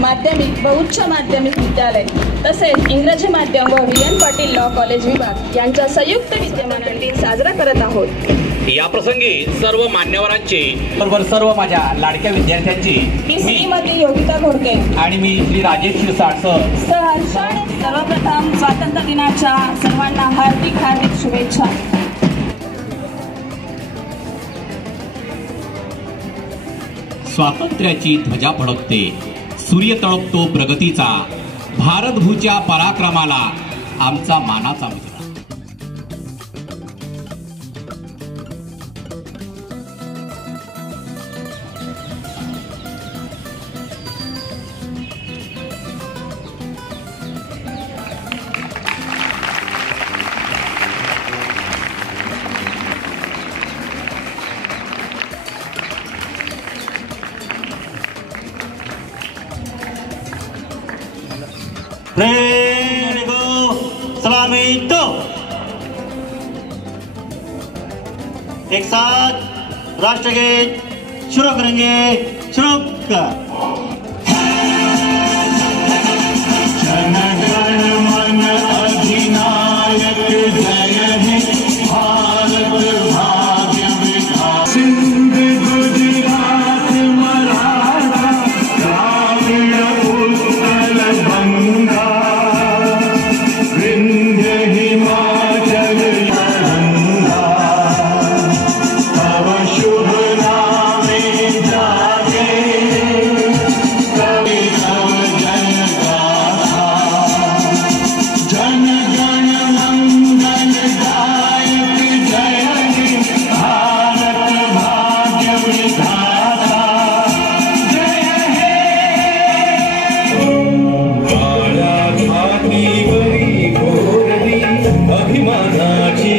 माध्यमिक व उच्च माध्यमिक विद्यालय तसेच इंग्रजी माध्यम व VN पाटील लॉ कॉलेज विभाग यांच्या संयुक्त विद्यमाने दिन साजरा करत आहोत। या प्रसंगी सर्व मान्यवरांची बरोबर सर्व माझ्या लाडक्या विद्यार्थ्यांची मी श्रीमती योगिता घोडके आणि मी श्री राजेश शिरसाट सहर्षाने सर्वप्रथम स्वातंत्र्य दिनाच्या सर्वांना हार्दिक हार्दिक शुभेच्छा। स्वातंत्र्याची ध्वजा फडकते, सूर्य तळपतो प्रगतीचा, भारतभूच्या पराक्रमाला आमचा मानाचा मुजरा। सलामी तो एक साथ राष्ट्रगीत शुरू करेंगे। शुरू कर। जन गण मन अधिनायक जय हे भारत भाग्य विधाता। सिंध गुजरात मराठा द्राविड़ उत्कल बंगा विंध्य हिमाचल गंगा तव शुभ नामे जागे कवि तव जन गाथा। जन गण मंगल दायक जय हे भारत भाग्य विधाता। जय हे काळ्या घाटीवरी घोरली अभिमानाची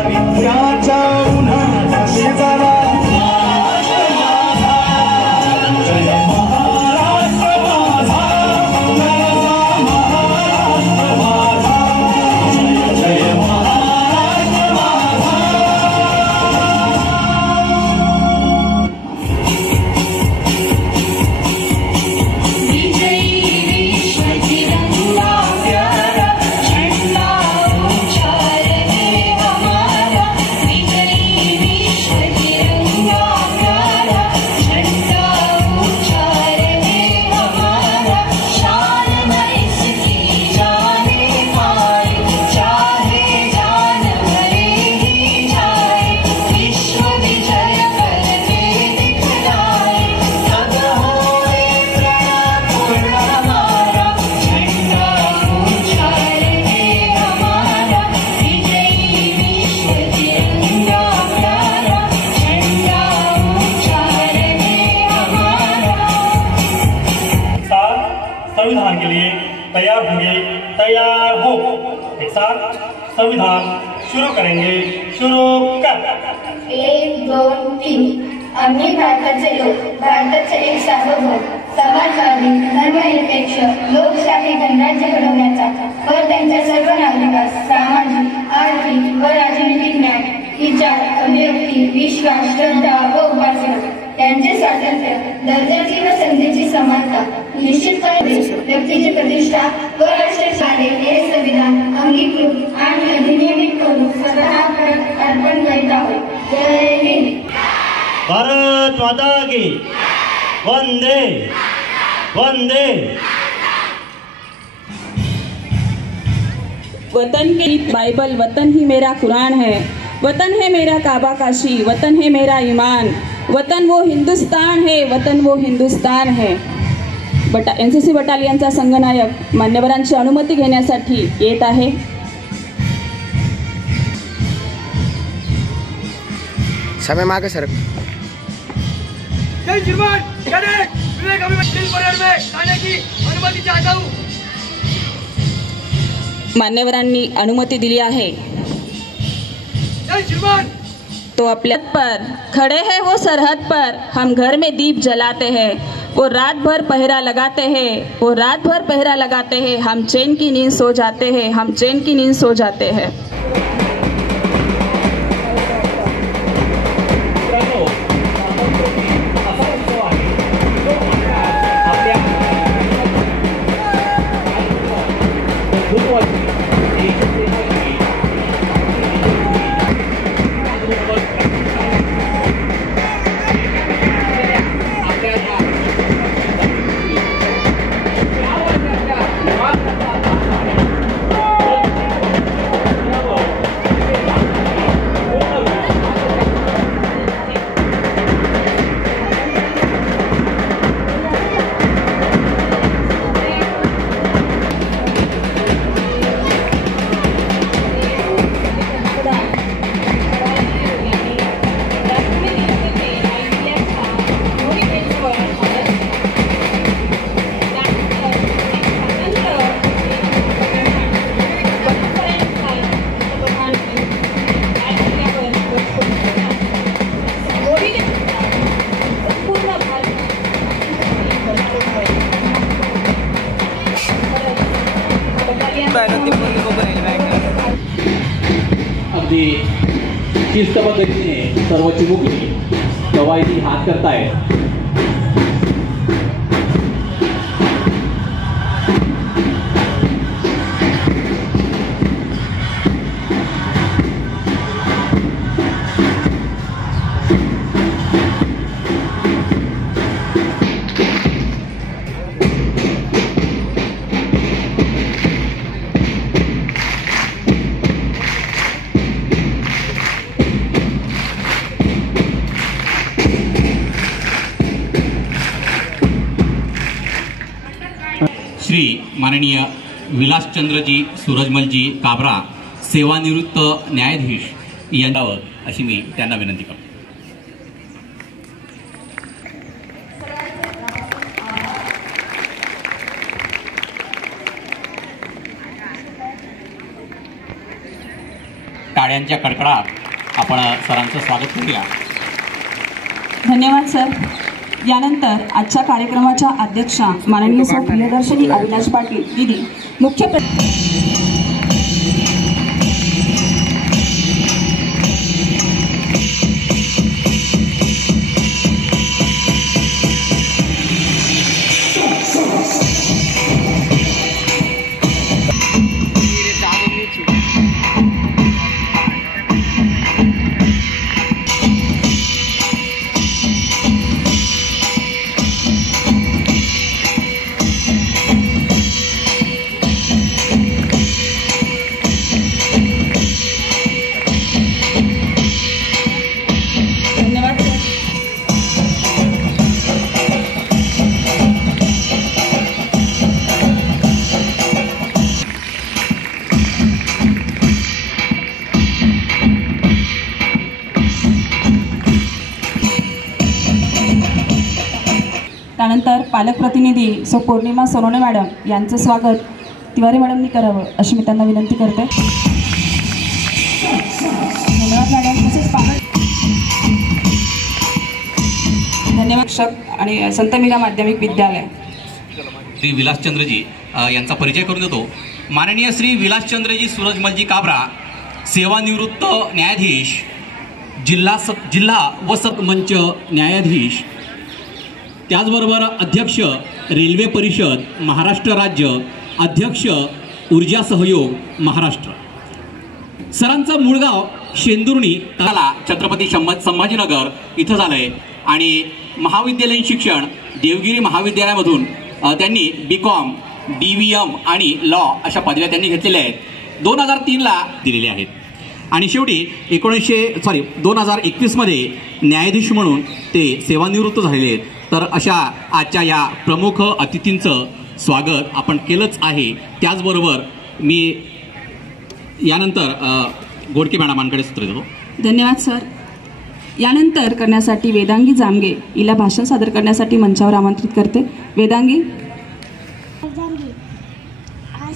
दारिद्र्याच्या उन्हाचा शेजारा जय महाराष्ट्र माझा, महाराष्ट्र माझा, जय महाराष्ट्र माझा। विजयी विश्व तिरंगा प्यारा झंडा उछालने हमारा। विजयी विश्व तिरंगा प्यारा झंडा उछालने हमारा। शान है इसकी जाने पाए, चाहे जान भले ही जाए। विश्व विजय करके दिखलाए, तब होए पूर्ण हमारा। झंडा उछालने हमारा। विजयी विश्व तिरंगा प्यारा झंडा उछालने हमारा। साथ संविधान के लिए तैयार होंगे। तैयार हो। एक साथ संविधान शुरू करेंगे। शुरू कर। 1 2 3 आम्ही भारताचे लोक, भारताचे एक सार्वभौम समाजवादी धर्मनिरपेक्ष लोकशाही गणराज्य घडवण्याचा व त्यांच्या सर्व नागरिकांस सामाजिक आर्थिक व राजनीतिक न्याय, विचार अभिव्यक्ती विश्वास श्रद्धा व उपासना यांचे स्वातंत्र्य, दर्जाची व संधीची समानता निश्चितपणे व्यक्तीची प्रतिष्ठा व राष्ट्राचे हे संविधान अंगीकृत आणि अधिनियमित करून स्वतः अर्पण करीत आहोत। जय हिंद। भारत माता की वंदे वंदे। वतन की बाइबल, वतन ही मेरा कुरान है, वतन है मेरा काबा काशी, वतन है मेरा ईमान, वतन वो हिंदुस्तान है, वतन वो हिंदुस्तान है। NCC बटालियनचा संघनायक मान्यवरांची अनुमती घेण्यासाठी येत आहे। समय मागे सर। जय श्रीमान कैडेट विवेक अभिमन्यु परेड में जाने की अनुमति चाहता हूँ। मान्यवरांनी अनुमति दिली आहे। जय श्रीमान। तो अपने पर खड़े हैं वो सरहद पर, हम घर में दीप जलाते हैं, वो रात भर पहरा लगाते हैं, वो रात भर पहरा लगाते हैं, हम चैन की नींद सो जाते हैं, हम चैन की नींद सो जाते हैं। अगदी शिस्त पद्धतीने सर्व चिमुकली कवायती हात करतायत. श्री माननीय विलासचंद्रजी सूरजमलजी काबरा सेवानिवृत्त न्यायाधीश यांच्यावर अशी मी त्यांना विनंती करतो. टाळ्यांच्या कडकडात आपण सरांचं स्वागत करूया. धन्यवाद सर. यानंतर आजच्या कार्यक्रमाच्या अध्यक्षा माननीय सौ प्रियदर्शनी अविनाश पाटील दिदी मुख्य त्यानंतर पालकप्रतिनिधी सौ पौर्णिमा सोनवणे मॅडम यांचं स्वागत तिवारी मॅडमनी करावं अशी मी त्यांना विनंती करते. धन्यवाद मॅडम. तसेच धन्यवाद शिक्षक आणि संत मीरा माध्यमिक विद्यालय. श्री विलासचंद्रजी यांचा परिचय करून देतो. माननीय श्री विलासचंद्रजी सूरजमलजी काबरा सेवानिवृत्त न्यायाधीश जिल्हा व मंच न्यायाधीश, त्याचबरोबर अध्यक्ष रेल्वे परिषद महाराष्ट्र राज्य, अध्यक्ष ऊर्जा सहयोग महाराष्ट्र. सरांचं मूळगाव शेंदुर्णी ताला छत्रपती संभाजीनगर इथं झालंय आणि महाविद्यालयीन शिक्षण देवगिरी महाविद्यालयामधून त्यांनी BCom, DVM आणि लॉ अशा पदव्या त्यांनी घेतलेल्या आहेत. 2003ला दिलेल्या आहेत आणि शेवटी 2021 मध्ये न्यायाधीश म्हणून ते सेवानिवृत्त झालेले आहेत. तर अशा आजच्या या प्रमुख अतिथींचं स्वागत आपण केलंच आहे. त्याचबरोबर मी यानंतर गोडके मॅडमांकडे सूत्र देतो. धन्यवाद सर. यानंतर करण्यासाठी वेदांगी जामगे हिला भाषण सादर करण्यासाठी मंचावर आमंत्रित करते. वेदांगी.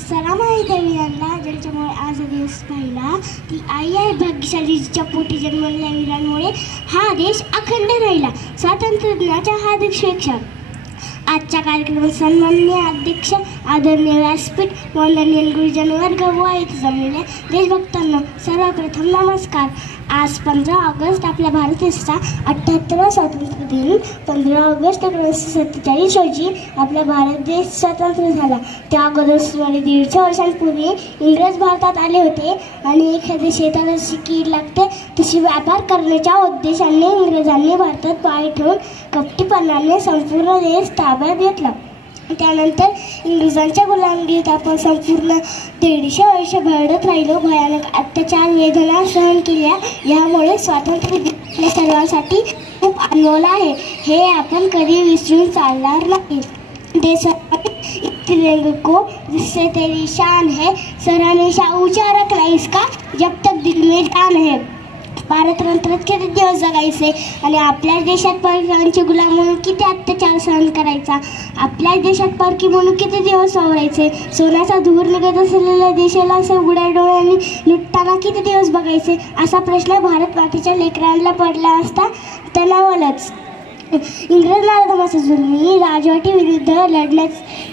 सलाम आहे वीरांना ज्यांच्यामुळे आज दिवस पाहिला ती आई आहे भाग्यशालीच्या पोटी जन्मलेल्या वीरांमुळे हा देश अखंड राहिला. स्वातंत्र्य दिनाच्या हार्दिक शुभेच्छा. आजच्या कार्यक्रमात सन्माननीय अध्यक्ष, आदरणीय व्यासपीठ, वंदनीय गुरुजन वर्ग व इथे जमलेल्या देशभक्तांना सर्वप्रथम नमस्कार. आज 15 ऑगस्ट आपल्या भारत देशाचा 78वा स्वातंत्र्य दिन. 15 ऑगस्ट 1947 रोजी आपला भारत देश स्वतंत्र झाला. त्या अगोदर सुमारे 150 वर्षांपूर्वी इंग्रज भारतात आले होते आणि एखाद्या शेताला जशी कीड लागते तशी व्यापार करण्याच्या उद्देशाने इंग्रजांनी भारतात पाय ठेवून कपटीपणाने संपूर्ण देश ताब्यात घेतला. त्यानंतर इंग्रजांच्या गुलामगिरीत आपण संपूर्ण 150 वर्ष भरडत राहिलो. भयानक अत्याचार वेदना सहन केल्या. यामुळे स्वातंत्र्य दिन सर्वांसाठी खूप अनमोल आहे. हे आपण कधी विसरून चालणार नाही. देशासाठी तिरंगे को जिससे तेरी शान है, सर हमेशा ऊंचा रखना इसका जब तक दिल में जान है. भारतरंत्रात किती दिवस जगायचे आणि आपल्या देशात परकीयांचे गुलाम म्हणून किती अत्याचार सहन करायचा. आपल्या देशात परकी म्हणून किती दिवस वावरायचे. सोन्याचा धूर निघत असलेल्या देशाला असे उघड्या डोळ्यांनी लुटताना किती दिवस बघायचे. असा प्रश्न भारत मातेच्या लेकरांना पडला असता तणावलच. इंग्रज नाराजांच्या जुलमी राजवटीविरुद्ध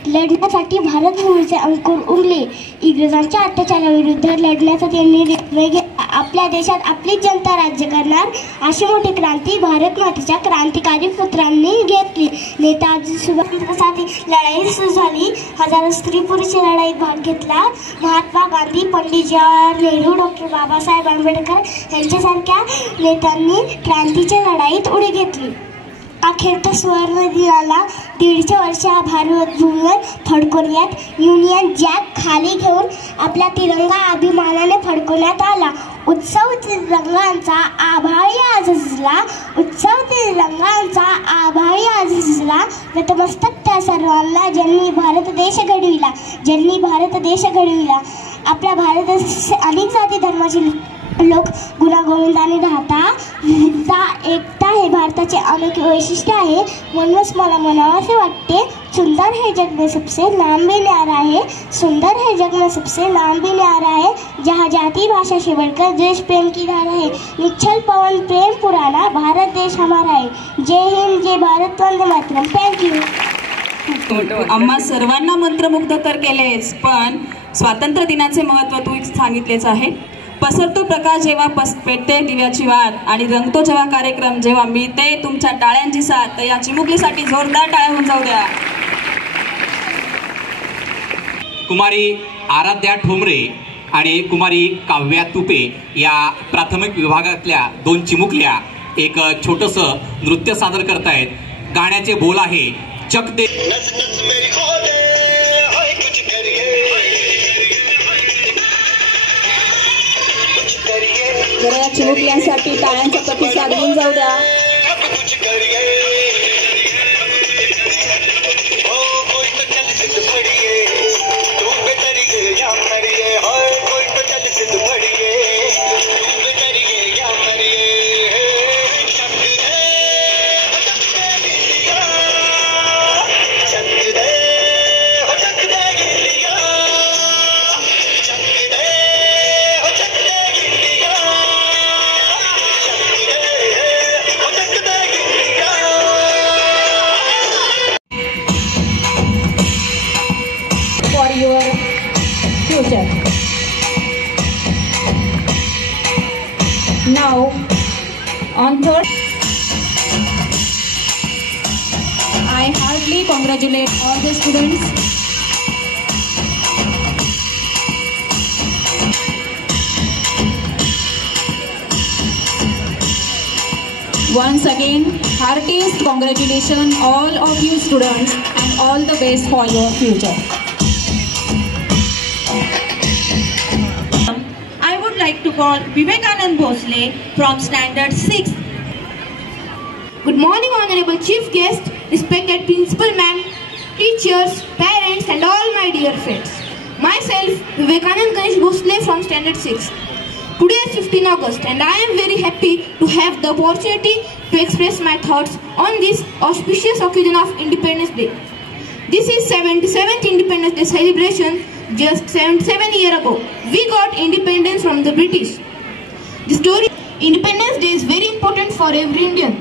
लढण्यासाठी भारतभूमीचे अंकुर उगले. इंग्रजांच्या अत्याचाराविरुद्ध लढण्याचा त्यांनी निर्णय घेतला आपल्या देशात आपलीच जनता राज्य करणार अशी मोठी क्रांती भारत मातेच्या क्रांतिकारी पुत्रांनी घेतली. नेताजी सुभाषचंद्रांसाठी लढाई सुरू झाली. हजारो स्त्री पुरुष लढाईत भाग घेतला. महात्मा गांधी, पंडित जवाहरलाल नेहरू, डॉक्टर बाबासाहेब आंबेडकर यांच्यासारख्या नेत्यांनी क्रांतीच्या लढाईत उडी घेतली. अखेरच्या सुवर्ण दिनाला 150 वर्ष भारत भूमीवर फडकवण्यात युनियन जॅक खाली घेऊन आपला तिरंगा अभिमानाने फडकवण्यात आला. उत्सव तिरंगांचा आभाळी आजला, उत्सव तिरंगांचा आभाळी आजला. नतमस्तक त्या सर्वांना ज्यांनी भारत देश घडविला, ज्यांनी भारत देश घडविला. आपल्या भारत देशात अनेक जाती धर्माचे लोक गुण्यागोविंदाने राहतात. एकता हे भारताचे अनोखे वैशिष्ट्य आहे. म्हणूनच मला म्हणावंसे वाटते, सुंदर है जग में सबसे नाम भी न्यारा है, सुंदर है जग में सबसे नाम भी न्यारा है. जहाँ जाति भाषा से बढ़कर देश प्रेम की धारा है. निश्चल पवन प्रेम पुराना, भारत देश हमारा है. जय हिंद, जय भारत, वंदे मातरम. थँक्यू. आम्हा सर्वांना मंत्रमुग्ध तर केलेच, पण स्वातंत्र्य दिनाचे महत्त्व तू सांगितलेच आहे. पसरतो प्रकाश जेव्हा पेटते दिव्याची वाट आणि रंगतो जेव्हा कार्यक्रम, जेव्हा मिळते तुमच्या टाळ्यांची साथ, तर या चिमुकलीसाठी जोरदार टाळ्या होऊन जाऊ द्या. कुमारी आराध्या ठोंबरे आणि कुमारी काव्या तुपे या प्राथमिक विभागातल्या 2 चिमुकल्या एक छोटंसं नृत्य सादर करतायत. गाण्याचे बोल आहे चक दे. जरा या चिमुकल्यांसाठी टाळ्यांचा प्रतिसाद घेऊन जाऊ द्या. Your future. Now, on third, I heartily congratulate all the students. Once again, heartiest congratulations all of you students and all the best for your future. Like to call Vivekanand Bhosle from Standard 6. Good morning, Honorable Chief Guest, respected Principal Ma'am, teachers, parents and all my dear friends. Myself, Vivekanand Ganesh Bhosle from Standard 6. Today is 15 August and I am very happy to have the opportunity to express my thoughts on this auspicious occasion of Independence Day. This is 77th Independence Day celebration. Just 77 years ago, we got independence from the British. The story Independence Day is very important for every Indian.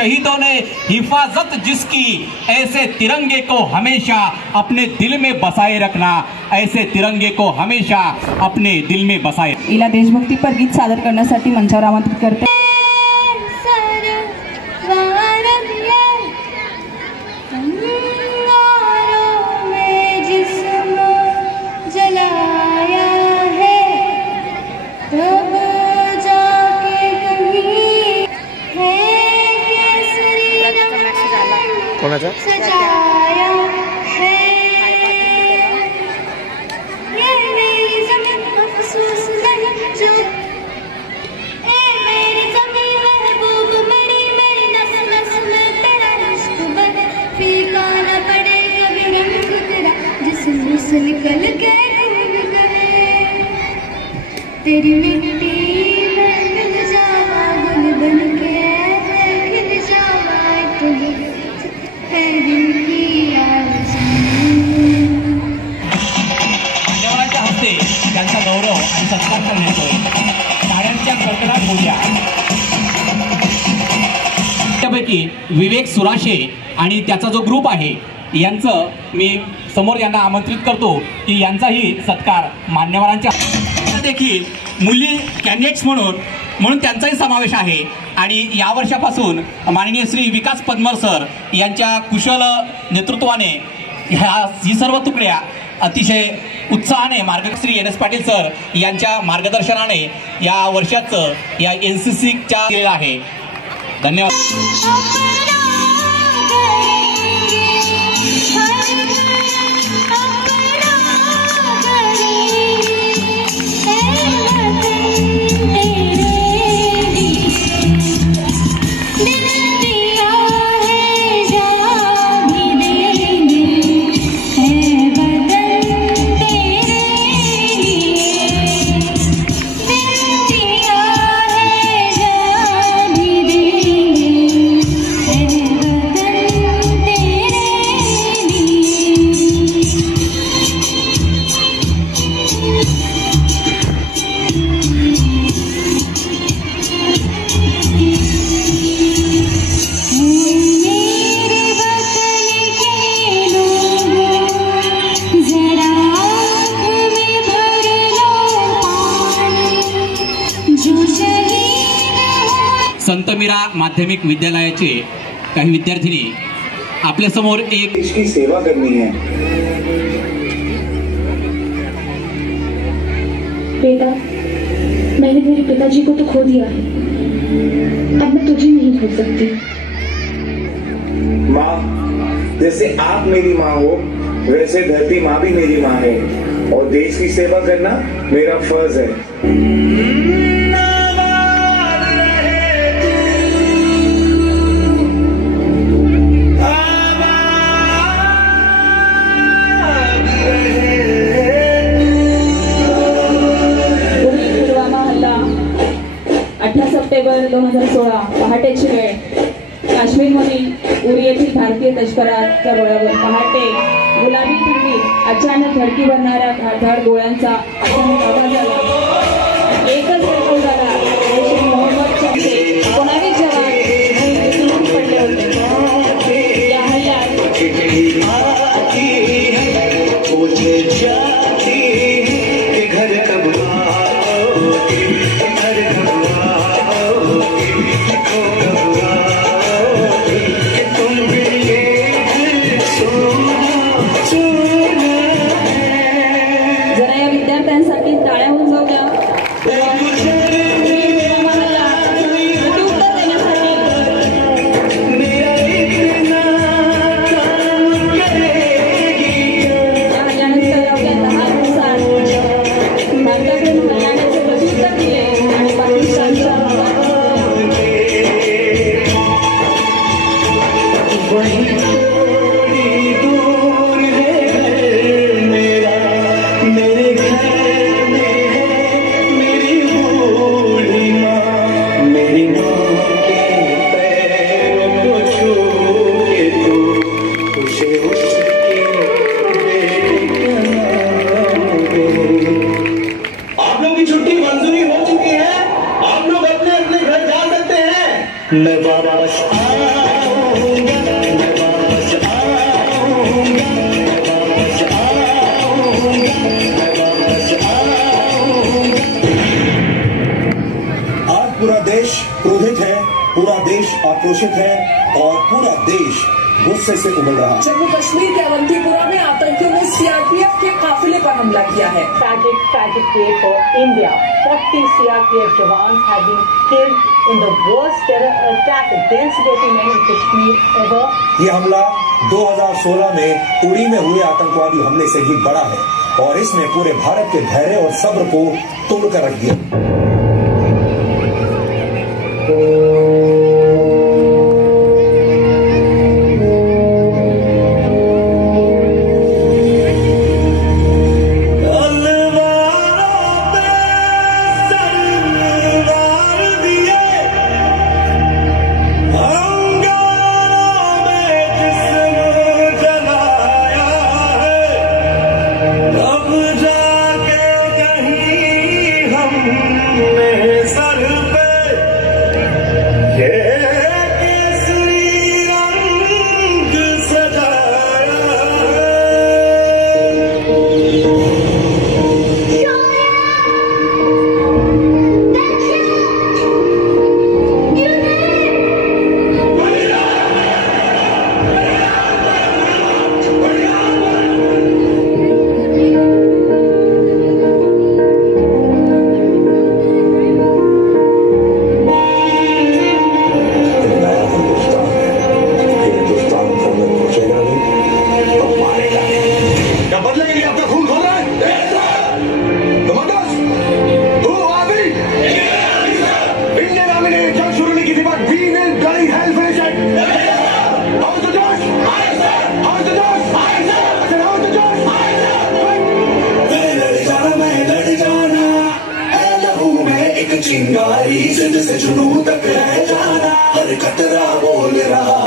शहीदों ने हिफाजत जिसकी, ऐसे तिरंगे को हमेशा अपने दिल में बसाए रखना, ऐसे तिरंगे को हमेशा अपने दिल में बसाए। हिला देशभक्तीपर गीत सादर करण्यासाठी मंचावर आमंत्रित करते। कोणाचा सजाया है ये मेरी ज़मीन अफसोस नहीं जो ए मेरी ज़मीन महबूब मेरी मेरी नस नस में तेरा इश्क बने, फीका न पड़े कभी रंग तेरा जिस्म से निकल के खून करे, तेरी मिट्टी में मिल जावा गुल बन के खिल जावा तुम मान्यवरांच्या हस्ते त्यांचा गौरव आणि सत्कार करण्यात येतोय। टाळ्यांच्या कडकडाट होत्या। त्यापैकी विवेक सुराशे आणि त्याचा जो ग्रुप आहे यांचं मी समोर यांना आमंत्रित करतो की यांचाही सत्कार मान्यवरांच्या देखील मुली कॅन्डिडेट्स म्हणून त्यांचाही समावेश आहे। आणि या वर्षापासून माननीय श्री विकास पद्मर सर यांच्या कुशल नेतृत्वाने ही सर्व तुकड्या अतिशय उत्साहाने श्री NS पाटील सर यांच्या मार्गदर्शनाने या वर्षाचं या NCCच्या केलेलं आहे। धन्यवाद। संत मीरा माध्यमिक विद्यालयाचे काही विद्यार्थिनी आपल्या समोर एक इसकी सेवा करनी है। बेटा, मैंने मेरे पिताजी को तो खो दिया है, अब मैं तुझे नहीं खो सकती। माँ, जैसे आप मेरी माँ हो वैसे धरती माँ भी मेरी माँ है और देश की सेवा करना मेरा फर्ज है। सप्टेंबर 2016 पहाटेची वेळ काश्मीरमधील उरी येथील भारतीय लष्कराच्या गोळ्यावर पहाटे गुलाबी थंडीत अचानक धडकी भरणाऱ्या धारधार गोळ्यांचा अचानक आवाज आला। एकच बिलकुल झाला। मोहम्मद शमशेर 19 जवान मृत्यूमुखी पडले होते। या हल्ल्यात मैं वापस देश क्रोधित है, पूरा देश आक्रोशित है और पूरा देश गुस्से से उबल रहा है। जम्मू कश्मीर के अवंतीपुरा में आतंकियों ने सीआरपीएफ के काफिले पर हमला किया है। Tragic day for India. 40 CRPF jawans have been killed in the worst terror attack against Delhi in Kashmir ever. ये हमला 2016 में उड़ी में हुए आतंकवादी हमले से भी बड़ा है और इसने पूरे भारत के धैर्य और सब्र को तोड़कर रख दिया। चिंगारी जिद से जुनून तक रह जाना, हर खतरा बोल रहा।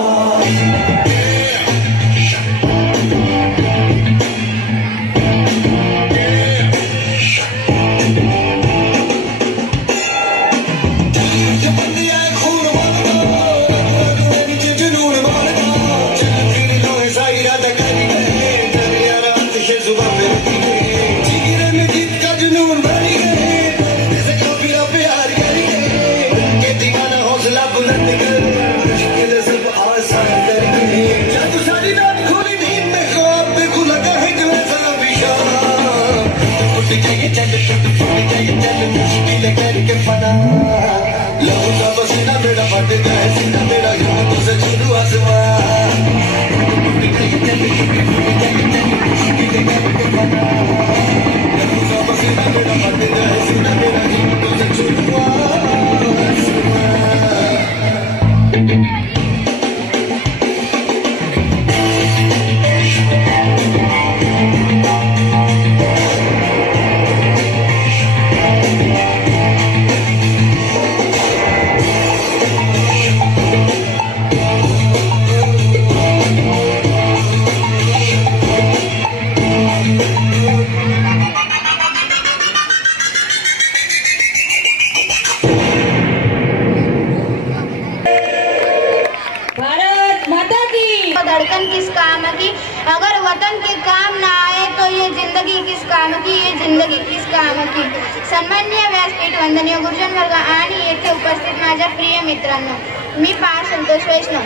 धड़कन किस काम की, अगर वतन के काम ना आए तो ये जिंदगी किस काम की, ये जिंदगी किस काम की। सन्माननीय व्यासपीठ, वंदनीय गुरुजन वर्ग आणि येथे उपस्थित माझ्या प्रिय मित्रांनो, मी पार संतोष वैष्णव।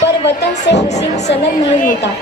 पर वतन से हसीन सनम नहीं होता।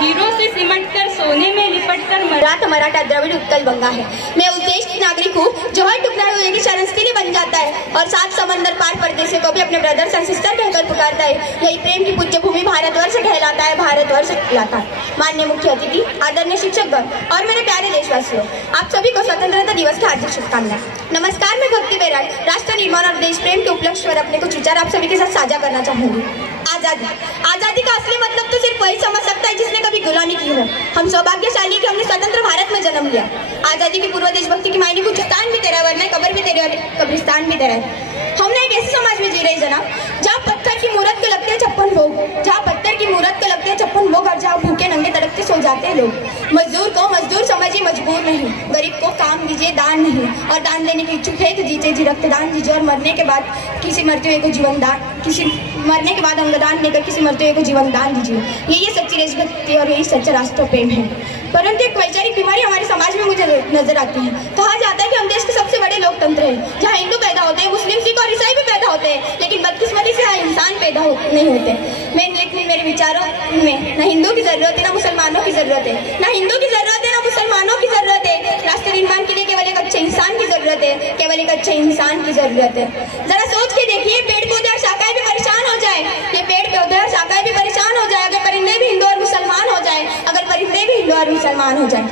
हीरो से सिमट कर सोने में लिपट कर मराठा द्रविड़ उत्कल बंगा है। मैं उस देश की नागरिक हूँ जो हर टुकड़ा हुए की शरण के लिए बन जाता है और 7 समंदर पार परदेशों को भी अपने ब्रदर्स एंड सिस्टर कहकर पुकारता है। यही प्रेम की पूज्य भूमि भारतवर्ष कहलाता है, भारतवर्ष कहलाता है। माननीय मुख्य अतिथि, आदरणीय शिक्षकगण और मेरे प्यारे देशवासियों, आप सभी को स्वतंत्रता दिवस की हार्दिक शुभकामनाएं। नमस्कार, मैं भक्ति बेराड़ राष्ट्र निर्माण और देश प्रेम के उपलक्ष्य पर अपने कुछ विचार आप सभी के साथ साझा करना चाहूंगी। आजादी का असली मतलब तो सिर्फ वही समझ सकता है जिसने कभी गुलामी की हो। हम सौभाग्यशाली कि हमने स्वतंत्र भारत में जन्म लिया। आजादी की पूर्व देशभक्ति की मायने कुछ स्थान भी तेरा, वरना कब्र भी तेरे और कब्रिस्तान भी तेरा है। हम एक ऐसे समाज में जी रहे जनाब जहाँ पत्थर की मूर्त को लगते हैं 56 भोग, जहाँ पत्थर की मूर्त को लगते हैं 56 भोग और जहाँ भूखे नंगे तड़पते सो जाते हैं लोग। मजदूर को मजदूर समझिए, मजबूर नहीं। गरीब को काम दीजिए, दान नहीं। और दान देने के इच्छुक है तो जीते जी रक्तदान दीजिए और मरने के बाद किसी मरते हुए को जीवन दान, किसी मरने के बाद अंगदान देकर किसी मरते हुए को जीवन दान दीजिए। ये सच्ची देशभक्ति और यही सच्चा राष्ट्र प्रेम है। परंतु एक वैचारिक बीमारी हमारे समाज में मुझे नजर आती है। कहा जाता है कि हम देश के सबसे बड़े लोकतंत्र हैं, जहाँ हिंदू पैदा होते हैं, मुस्लिम, सिख और ईसाई भी पैदा होते हैं, लेकिन बदकिस्मती से यहाँ इंसान पैदा नहीं होते। लेकिन मेरे विचारों में न हिंदू की जरूरत है, न मुसलमानों की जरूरत है, न हिंदू की जरूरत है, न मुसलमानों की जरूरत है। राष्ट्र निर्माण के लिए केवल एक अच्छे इंसान की जरूरत है, केवल एक अच्छे इंसान की जरूरत है। जरा सोच के देखिए, पेड़ पौधे और शाखाएं भी परेशान हो जाए, ये पेड़ पौधे और शाखाएं भी परेशान हो जाए अगर परिंदे भी हिंदू और मुसलमान हो जाए, अगर परिंदे भी हिंदू और मुसलमान हो जाए।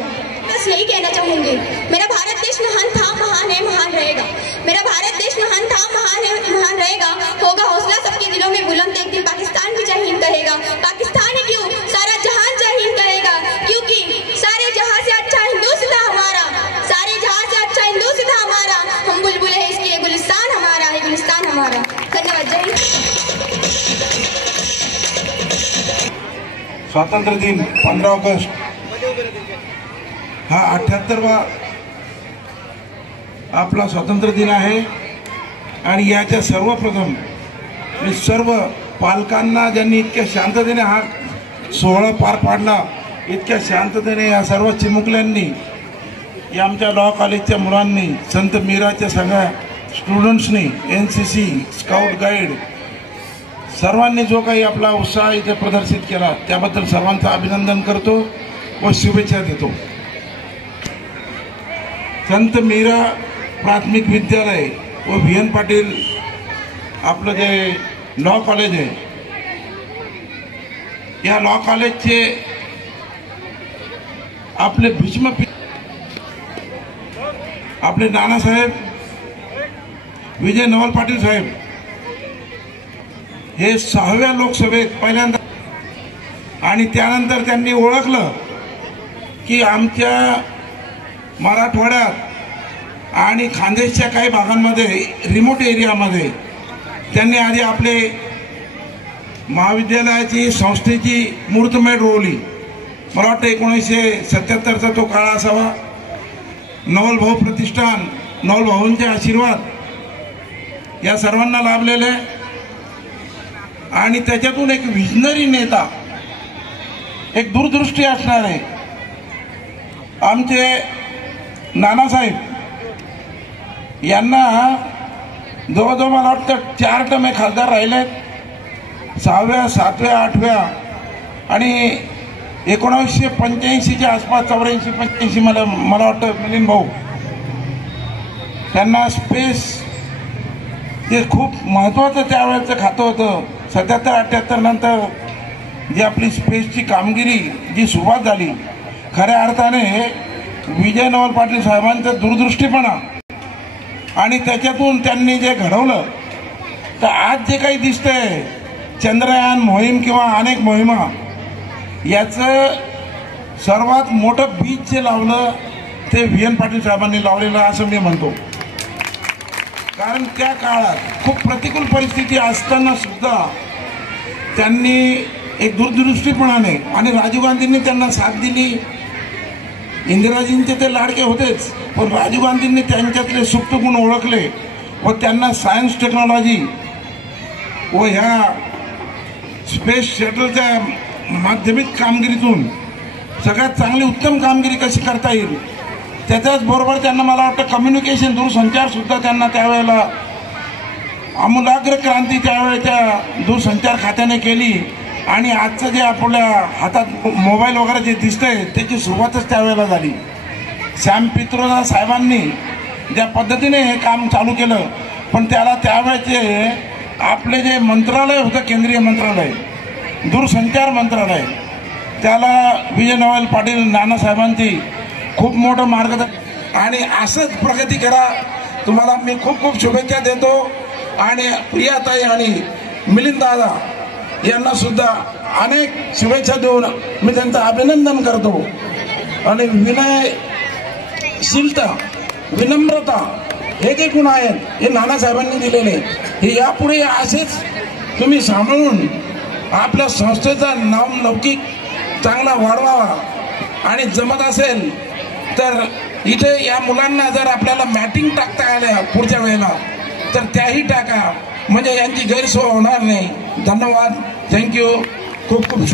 बस यही कहना चाहूंगी, मेरा भारत देश महान था, महान है, महान रहेगा। मेरा भारत देश महान था, महान है, महान रहेगा। होगा हौसला सबके दिलों में बुलंद, एक दिन पाकिस्तान भी जय हिंद कहेगा। पाकिस्तान ही क्यों, सारा जहान जय हिंद कहेगा, क्योंकि सारे जहां से अच्छा हिंदू था हमारा, सारे जहां से अच्छा हिंदू था हमारा। हम बुलबुल है, इसके लिए गुलिस्तान हमारा है, गुलिस्तान हमारा। धन्यवाद। जय हिंद। स्वातंत्र्य दिन 15 ऑगस्ट हा 78वा आपला स्वातंत्र्य दिन आहे आणि याच्या सर्वप्रथम मी सर्व पालकांना ज्यांनी इतक्या शांततेने हा सोहळा पार पाडला, इतक्या शांततेने या सर्व चिमुकल्यांनी, या आमच्या लॉ कॉलेजच्या मुलांनी, संत मीराच्या सगळ्या स्टुडंट्सनी, NCC, स्काउट गाईड सर्वांनी जो काही आपला उत्साह इथे प्रदर्शित केला त्याबद्दल सर्वांचं अभिनंदन करतो व शुभेच्छा देतो। संत मीरा प्राथमिक विद्यालय व VN पाटील आपलं जे लॉ कॉलेज आहे, या लॉ कॉलेजचे आपले भीष्म आपले नानासाहेब विजय नवल पाटील साहेब हे 6व्या लोकसभेत पहिल्यांदा, आणि त्यानंतर त्यांनी ओळखलं की आमच्या मराठवाड्यात आणि खानदेशच्या काही भागांमध्ये, रिमोट एरियामध्ये त्यांनी आधी आपले महाविद्यालयाची संस्थेची मुहूर्तमेढ रोवली। मला वाटतं 1977चा तो काळ असावा। नवलभाऊ प्रतिष्ठान, नवलभाऊंचे आशीर्वाद या सर्वांना लाभलेले आणि त्याच्यातून एक विजनरी नेता, एक दूरदृष्टी असणारे आमचे नानासाहेब यांना जवळजवळ मला वाटतं 4 टर्म खासदार राहिलेत, 6व्या, 7व्या, 8व्या आणि 1985च्या आसपास 84-85 मला वाटतं मिलिंद भाऊ त्यांना स्पेस हे खूप महत्त्वाचं त्यावेळेचं खातं होतं। 77-78 नंतर जी आपली स्पेसची कामगिरी जी सुरुवात झाली, खऱ्या अर्थाने विजय नवल पाटील साहेबांचा दूरदृष्टीपणा आणि त्याच्यातून त्यांनी जे घडवलं, तर आज जे काही दिसतंय चंद्रयान मोहीम किंवा अनेक मोहिमा, याचं सर्वात मोठं बीज जे लावलं ते VN पाटील साहेबांनी लावलेलं असं मी म्हणतो। कारण त्या काळात खूप प्रतिकूल परिस्थिती असताना सुद्धा त्यांनी एक दूरदृष्टीपणाने, आणि राजीव गांधींनी त्यांना साथ दिली। इंदिराजींचे ते लाडके होतेच, पण राजीव गांधींनी त्यांच्यातले सुप्त गुण ओळखले व त्यांना सायन्स टेक्नॉलॉजी व ह्या स्पेस शटलच्या माध्यमिक कामगिरीतून सगळ्यात चांगली उत्तम कामगिरी कशी करता येईल त्याच्याच बरोबर त्यांना मला वाटतं कम्युनिकेशन, दूरसंचार सुद्धा त्यांना त्यावेळेला आमूलाग्र क्रांती त्यावेळेच्या दूरसंचार खात्याने केली। आणि आजचं जे आपल्या हातात मोबाईल वगैरे जे दिसतंय त्याची सुरुवातच त्यावेळेला झाली। सॅम पित्रोदा साहेबांनी ज्या पद्धतीने हे काम चालू केलं, पण त्याला त्यावेळेचे आपले जे मंत्रालय होतं, केंद्रीय मंत्रालय, दूरसंचार मंत्रालय, त्याला विजय नवल पाटील नानासाहेबांची खूप मोठं मार्गदर्शन, आणि असंच प्रगती करा। तुम्हाला मी खूप खूप शुभेच्छा देतो। आणि प्रियाताई आणि मिलिंद दादा यांना सुद्धा अनेक शुभेच्छा देऊन मी त्यांचं अभिनंदन करतो। आणि विनयशीलता, विनम्रता हे जे गुण आहेत हे नानासाहेबांनी दिलेले, हे यापुढे असेच तुम्ही सांभाळून आपल्या संस्थेचा नामलौकिक चांगला वाढवावा। आणि जमत असेल तर इथे या मुलांना जर आपल्याला मॅटिंग टाकता आल्या पुढच्या वेळेला तर त्याही टाका। म्हणजे यांची गैरसोय होणार नाही. धन्यवाद. थँक्यू. खूप खूप